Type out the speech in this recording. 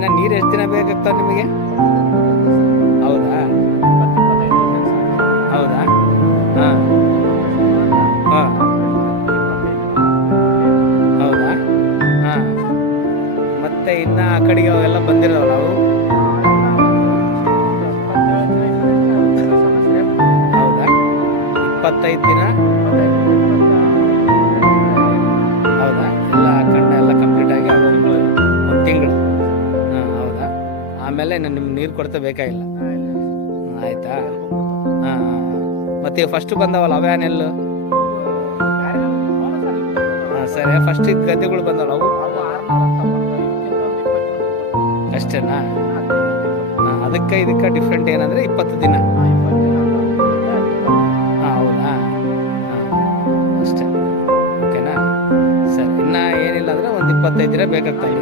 ಇನ್ನು ನೀರು ಎಷ್ಟು ದಿನ ಬೇಕಾಗ್ತಾವ ನಿಮಗೆ? ಹೌದಾ ಹೌದಾ ಹಾಂ ಹಾಂ ಹೌದಾ ಹಾಂ. ಮತ್ತೆ ಇನ್ನು ಆ ಕಡೆಗೆ ಅವೆಲ್ಲ ಬಂದಿರೋಲ್ಲ ಅವು? ಹೌದಾ 25 ದಿನ? ಹೌದಾ ಎಲ್ಲ ಕಣ್ಣು ಎಲ್ಲ ಕಂಪ್ಲೀಟ್ ಆಗಿ ಒಂದು ತಿಂಗಳು? ಹಾಂ ಹೌದಾ. ಆಮೇಲೆ ನಿಮ್ಗೆ ನೀರು ಕೊಡ್ತಾ ಬೇಕಾಗಿಲ್ಲ? ಆಯಿತಾ ಹಾಂ ಹಾಂ. ಮತ್ತು ಫಸ್ಟ್ ಬಂದವಲ್ಲ ಅವ್ಯಾನೆಲ್ಲು? ಹಾಂ ಸರಿ. ಫಸ್ಟಿಗೆ ಗದ್ದೆಗಳು ಬಂದವಲ್ಲ ಅವು ಅಷ್ಟೇನಾ? ಹಾಂ ಅದಕ್ಕೆ ಇದಕ್ಕೆ ಡಿಫ್ರೆಂಟ್ ಏನಂದರೆ 20 ದಿನ. ಹಾಂ ಹೌದಾ ಹಾಂ ಅಷ್ಟೇ. ಓಕೆನಾ ಸರಿ. ಇನ್ನೂ ಏನಿಲ್ಲ ಅಂದರೆ ಒಂದು 25 ದಿನ ಬೇಕಾಗ್ತದೆ.